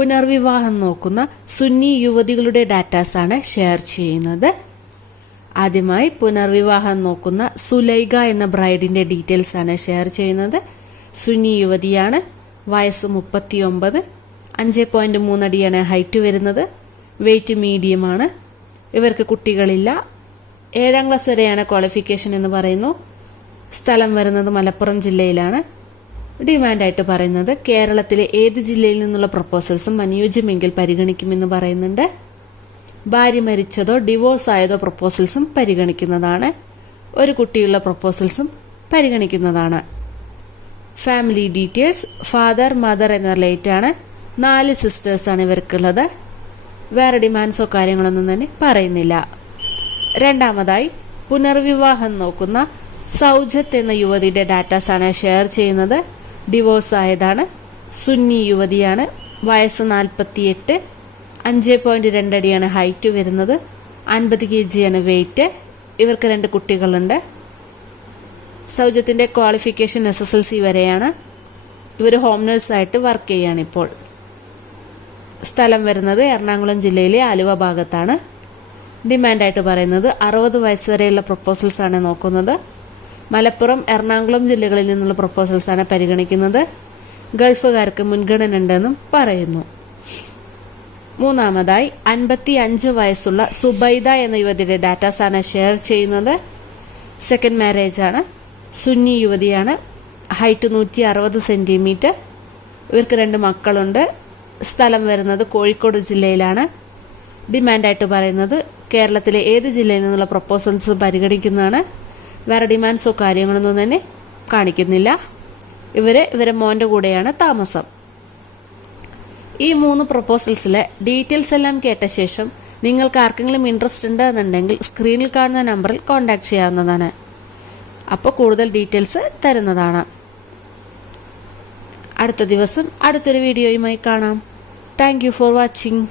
പുനർവിവാഹം നോക്കുന്ന സുന്നി യുവതികളുടെ ഡാറ്റാസ് ആണ് ഷെയർ ചെയ്യുന്നത്. ആദ്യമായി പുനർവിവാഹം നോക്കുന്ന സുലൈഗ എന്ന ബ്രൈഡിന്റെ ഡീറ്റെയിൽസ് ആണ് ഷെയർ ചെയ്യുന്നത്. സുന്നി യുവതിയാണ് വയസ്സ് മുപ്പത്തി ഒമ്പത് അഞ്ച് പോയിന്റ് മൂന്നടിയാണ് ഹൈറ്റ് വരുന്നത്. വെയിറ്റ് മീഡിയമാണ് ഇവർക്ക് കുട്ടികളില്ല. ഏഴാം ക്ലാസ് വരെയാണ് ക്വാളിഫിക്കേഷൻ എന്ന് പറയുന്നു. സ്ഥലം വരുന്നത് മലപ്പുറം ജില്ലയിലാണ്. ഡിമാൻഡായിട്ട് പറയുന്നത് കേരളത്തിലെ ഏത് ജില്ലയിൽ നിന്നുള്ള പ്രപ്പോസൽസും അനുയോജ്യമെങ്കിൽ പരിഗണിക്കുമെന്ന് പറയുന്നുണ്ട്. ഭാര്യ മരിച്ചതോ ഡിവോഴ്സ് ആയതോ പ്രപ്പോസൽസും പരിഗണിക്കുന്നതാണ്. ഒരു കുട്ടിയുള്ള പ്രപ്പോസൽസും പരിഗണിക്കുന്നതാണ്. ഫാമിലി ഡീറ്റെയിൽസ് ഫാദർ മദർ എന്ന റിലേറ്റാണ്. നാല് സിസ്റ്റേഴ്സാണ് ഇവർക്കുള്ളത്. വേറെ ഡിമാൻഡ്സോ കാര്യങ്ങളൊന്നും തന്നെ പറയുന്നില്ല. രണ്ടാമതായി പുനർവിവാഹം നോക്കുന്ന സൗജത്ത് എന്ന യുവതിയുടെ ഡാറ്റാസാണ് ഷെയർ ചെയ്യുന്നത്. ഡിവോഴ്സ് ആയതാണ് സുന്നി യുവതിയാണ്. വയസ്സ് നാൽപ്പത്തിയെട്ട് അഞ്ച് പോയിന്റ് രണ്ടടിയാണ് ഹൈറ്റ് വരുന്നത്. അൻപത് കെ ജിയാണ് വെയിറ്റ് ഇവർക്ക് രണ്ട് കുട്ടികളുണ്ട്. സൗജത്തിന്റെ qualification S S L C വരെയാണ്. ഇവർ ഹോം നേഴ്സായിട്ട് വർക്ക് ചെയ്യുകയാണ് ഇപ്പോൾ. സ്ഥലം വരുന്നത് എറണാകുളം ജില്ലയിലെ ആലുവ ഭാഗത്താണ്. ഡിമാൻഡായിട്ട് പറയുന്നത് അറുപത് വയസ്സ് വരെയുള്ള പ്രപ്പോസൽസാണ് നോക്കുന്നത്. മലപ്പുറം എറണാകുളം ജില്ലകളിൽ നിന്നുള്ള പ്രപ്പോസൽസാണ് പരിഗണിക്കുന്നത്. ഗൾഫുകാർക്ക് മുൻഗണന ഉണ്ടെന്നും പറയുന്നു. മൂന്നാമതായി അൻപത്തി അഞ്ച് വയസ്സുള്ള സുബൈദ എന്ന യുവതിയുടെ ഡാറ്റാസാണ് ഷെയർ ചെയ്യുന്നത്. സെക്കൻഡ് മാരേജ് ആണ്. സുന്നി യുവതിയാണ്. ഹൈറ്റ് നൂറ്റി അറുപത് സെന്റിമീറ്റർ ഇവർക്ക് രണ്ട് മക്കളുണ്ട്. സ്ഥലം വരുന്നത് കോഴിക്കോട് ജില്ലയിലാണ്. ഡിമാൻഡായിട്ട് പറയുന്നത് കേരളത്തിലെ ഏത് ജില്ലയിൽ നിന്നുള്ള പ്രപ്പോസൽസ് പരിഗണിക്കുന്നതാണ്. വേറെ ഡിമാൻഡ്സോ കാര്യങ്ങളൊന്നും തന്നെ കാണിക്കുന്നില്ല. ഇവർ ഇവരെ മോന്റെ കൂടെയാണ് താമസം. ഈ മൂന്ന് പ്രപ്പോസൽസിലെ ഡീറ്റെയിൽസ് എല്ലാം കേട്ട ശേഷം നിങ്ങൾക്ക് ആർക്കെങ്കിലും ഇൻട്രസ്റ്റ് ഉണ്ട് എന്നുണ്ടെങ്കിൽ സ്ക്രീനിൽ കാണുന്ന നമ്പറിൽ കോൺടാക്ട് ചെയ്യാവുന്നതാണ്. അപ്പോൾ കൂടുതൽ ഡീറ്റെയിൽസ് തരുന്നതാണ്. അടുത്ത ദിവസം അടുത്തൊരു വീഡിയോയുമായി കാണാം. Thank for watching